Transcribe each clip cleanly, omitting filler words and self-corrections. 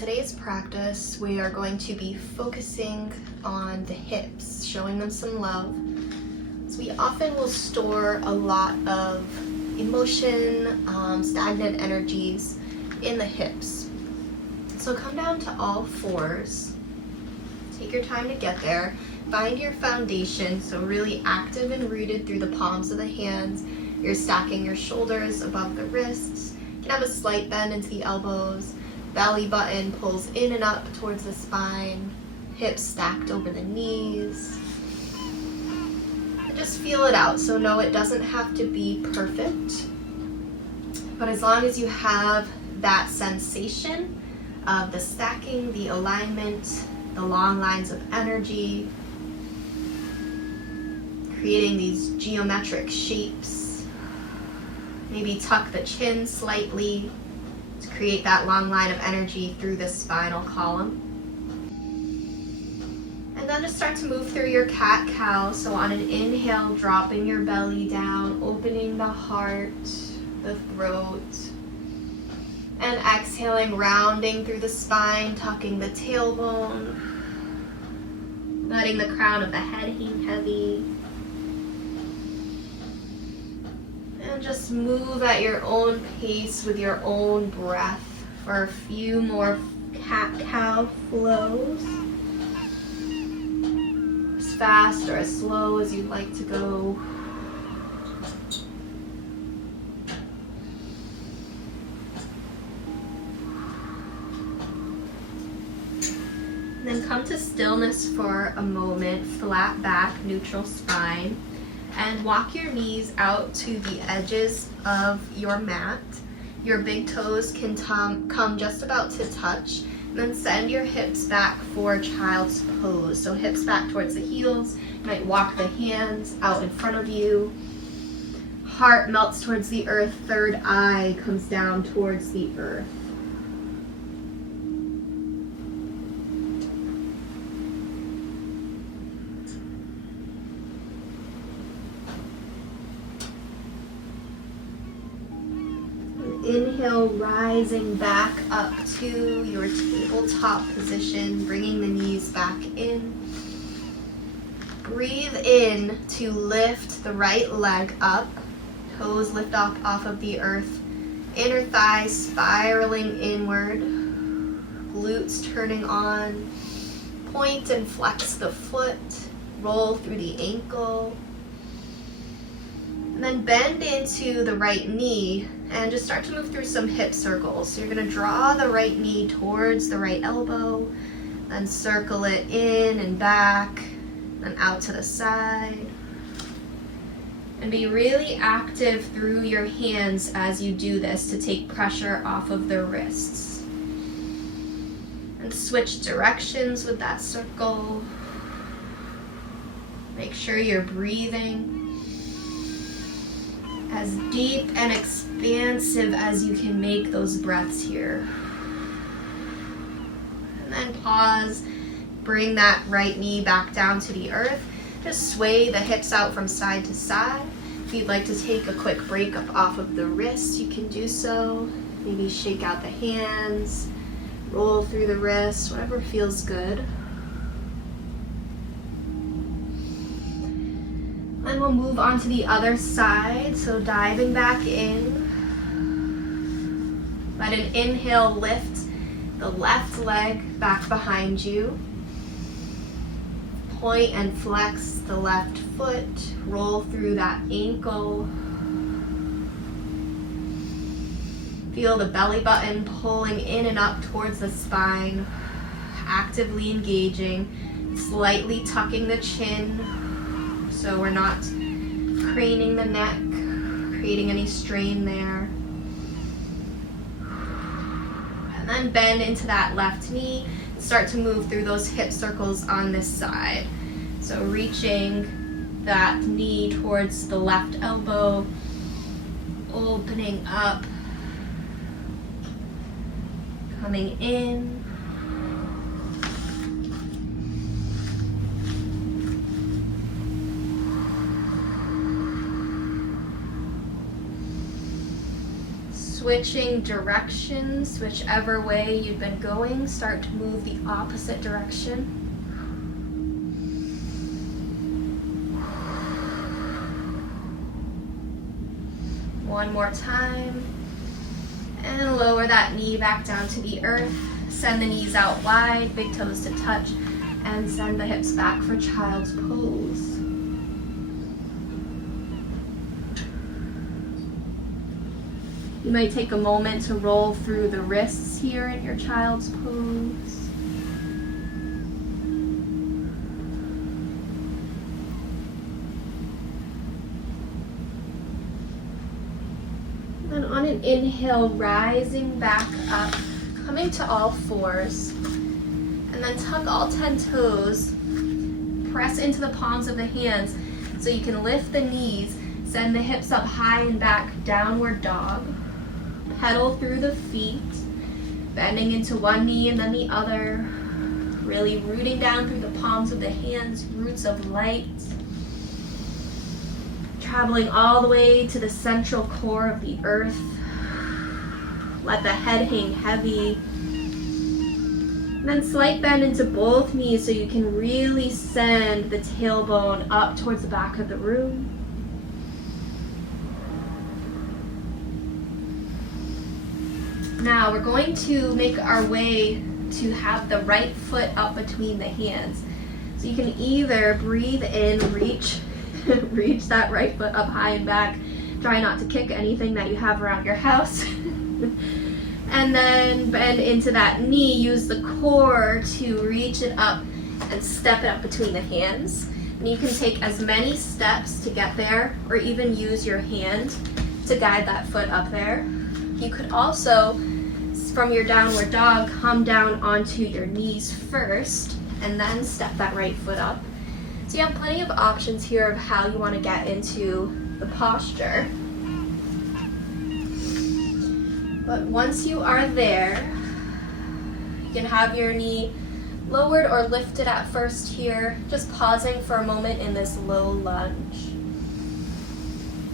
today's practice, we are going to be focusing on the hips, showing them some love. So we often will store a lot of emotion, stagnant energies in the hips. So come down to all fours. Take your time to get there. Find your foundation, so really active and rooted through the palms of the hands. You're stacking your shoulders above the wrists. You can have a slight bend into the elbows. Belly button pulls in and up towards the spine. Hips stacked over the knees. And just feel it out. So no, it doesn't have to be perfect. But as long as you have that sensation of the stacking, the alignment, the long lines of energy, creating these geometric shapes. Maybe tuck the chin slightly to create that long line of energy through the spinal column. And then just start to move through your cat-cow. So on an inhale, dropping your belly down, opening the heart, the throat. And exhaling, rounding through the spine, tucking the tailbone. Letting the crown of the head hang heavy. And just move at your own pace with your own breath for a few more cat-cow flows. As fast or as slow as you'd like to go. And then come to stillness for a moment, flat back, neutral spine. And walk your knees out to the edges of your mat. Your big toes can come just about to touch. And then send your hips back for child's pose. So hips back towards the heels. You might walk the hands out in front of you. Heart melts towards the earth. Third eye comes down towards the earth. Inhale, rising back up to your tabletop position, bringing the knees back in. Breathe in to lift the right leg up. Toes lift up off of the earth. Inner thighs spiraling inward. Glutes turning on. Point and flex the foot. Roll through the ankle. And then bend into the right knee and just start to move through some hip circles. So you're going to draw the right knee towards the right elbow, then circle it in and back, then out to the side. And be really active through your hands as you do this to take pressure off of the wrists. And switch directions with that circle. Make sure you're breathing as deep and expansive as you can make those breaths here. And then pause, bring that right knee back down to the earth. Just sway the hips out from side to side. If you'd like to take a quick break up off of the wrists, you can do so. Maybe shake out the hands, roll through the wrists, whatever feels good. And we'll move on to the other side. So diving back in. Let an inhale lift the left leg back behind you. Point and flex the left foot. Roll through that ankle. Feel the belly button pulling in and up towards the spine. Actively engaging. Slightly tucking the chin. So we're not craning the neck, creating any strain there. And then bend into that left knee. Start to move through those hip circles on this side. So reaching that knee towards the left elbow, opening up, coming in. Switching directions, whichever way you've been going, start to move the opposite direction. One more time. And lower that knee back down to the earth. Send the knees out wide, big toes to touch, and send the hips back for child's pose. You might take a moment to roll through the wrists here in your child's pose. Then on an inhale, rising back up, coming to all fours, and then tuck all 10 toes, press into the palms of the hands so you can lift the knees, send the hips up high and back, downward dog. Pedal through the feet, bending into one knee and then the other, really rooting down through the palms of the hands, roots of light, traveling all the way to the central core of the earth. Let the head hang heavy. And then slight bend into both knees so you can really send the tailbone up towards the back of the room. Now we're going to make our way to have the right foot up between the hands. So you can either breathe in, reach that right foot up high and back. Try not to kick anything that you have around your house. And then bend into that knee. Use the core to reach it up and step it up between the hands. And you can take as many steps to get there, or even use your hand to guide that foot up there. You could also, from your downward dog, come down onto your knees first and then step that right foot up. So you have plenty of options here of how you want to get into the posture. But once you are there, you can have your knee lowered or lifted at first here, just pausing for a moment in this low lunge.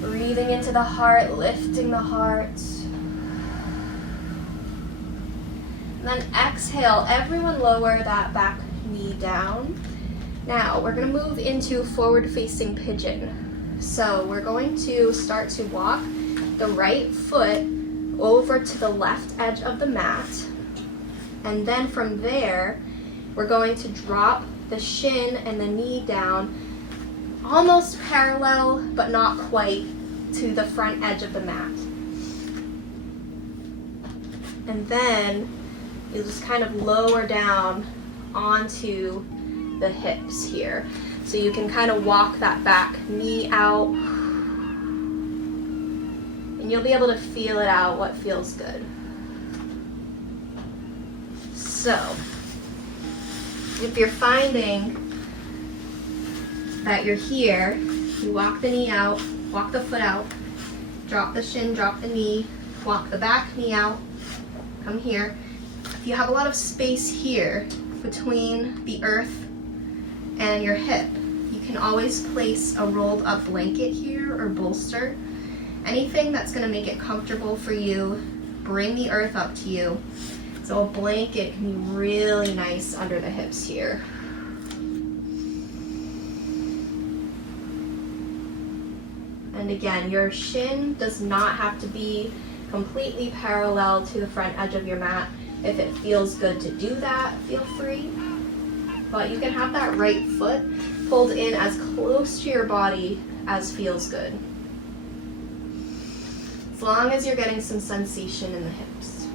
Breathing into the heart, lifting the heart. And then exhale, everyone lower that back knee down. Now we're going to move into forward facing pigeon. So we're going to start to walk the right foot over to the left edge of the mat. And then from there, we're going to drop the shin and the knee down almost parallel, but not quite, to the front edge of the mat. And then you just kind of lower down onto the hips here. So you can kind of walk that back knee out, and you'll be able to feel it out, what feels good. So, if you're finding that you're here, you walk the knee out, walk the foot out, drop the shin, drop the knee, walk the back knee out, come here. If you have a lot of space here between the earth and your hip, you can always place a rolled up blanket here or bolster. Anything that's going to make it comfortable for you, bring the earth up to you. So a blanket can be really nice under the hips here. And again, your shin does not have to be completely parallel to the front edge of your mat. If it feels good to do that, feel free. But you can have that right foot pulled in as close to your body as feels good. As long as you're getting some sensation in the hips.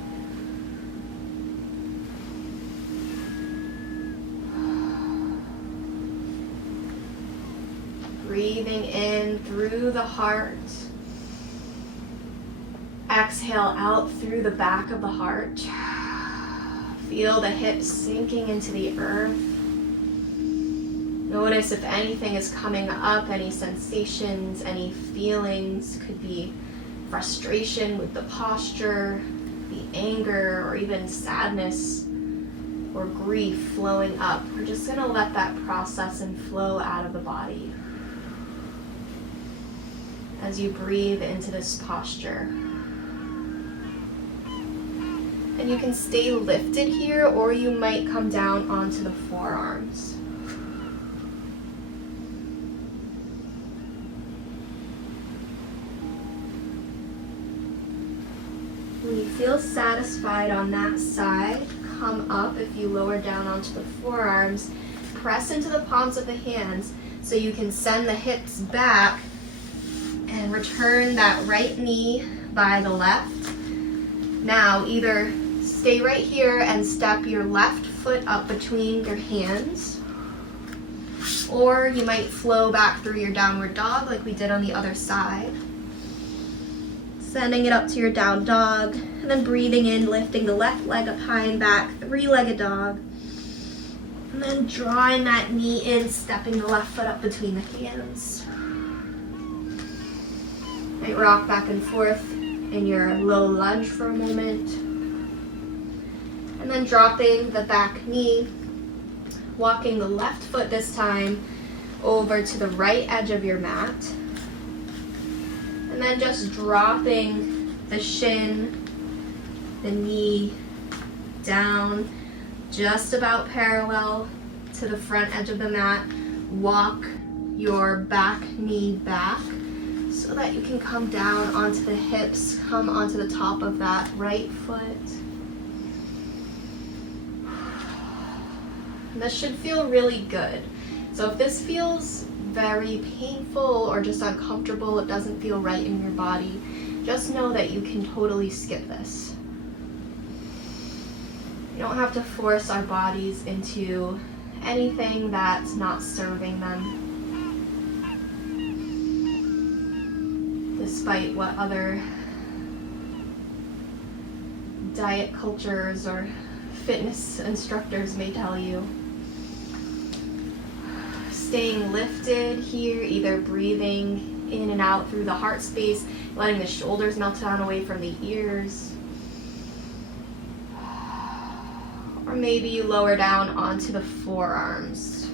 Breathing in through the heart. Exhale out through the back of the heart. Feel the hips sinking into the earth. Notice if anything is coming up, any sensations, any feelings. Could be frustration with the posture, the anger, or even sadness or grief flowing up. We're just going to let that process and flow out of the body as you breathe into this posture. And you can stay lifted here, or you might come down onto the forearms. When you feel satisfied on that side, come up. If you lower down onto the forearms, press into the palms of the hands so you can send the hips back and return that right knee by the left. Now either stay right here and step your left foot up between your hands, or you might flow back through your downward dog like we did on the other side. Sending it up to your down dog, and then breathing in, lifting the left leg up high and back, three-legged dog. And then drawing that knee in, stepping the left foot up between the hands. Might rock back and forth in your low lunge for a moment. And then dropping the back knee, walking the left foot this time over to the right edge of your mat. And then just dropping the shin, the knee down, just about parallel to the front edge of the mat. Walk your back knee back so that you can come down onto the hips, come onto the top of that right foot. And this should feel really good. So if this feels very painful or just uncomfortable, it doesn't feel right in your body, just know that you can totally skip this. You don't have to force our bodies into anything that's not serving them, despite what other diet cultures or fitness instructors may tell you. Staying lifted here, either breathing in and out through the heart space, letting the shoulders melt down away from the ears. Or maybe you lower down onto the forearms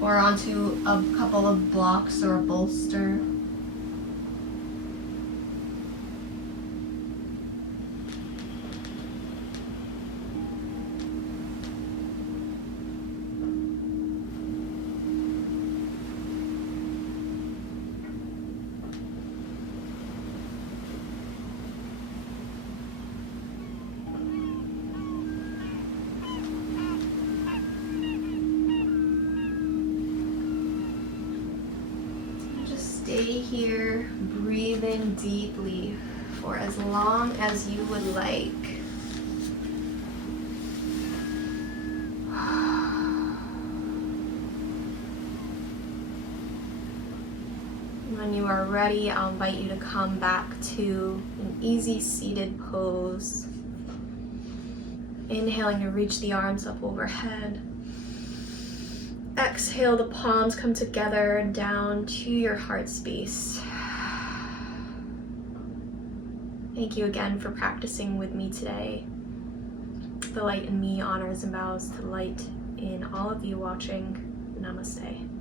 or onto a couple of blocks or a bolster. Stay here, breathing deeply for as long as you would like. When you are ready, I'll invite you to come back to an easy seated pose. Inhaling to reach the arms up overhead. Exhale, the palms come together down to your heart space. Thank you again for practicing with me today. The light in me honors and bows to the light in all of you watching. Namaste.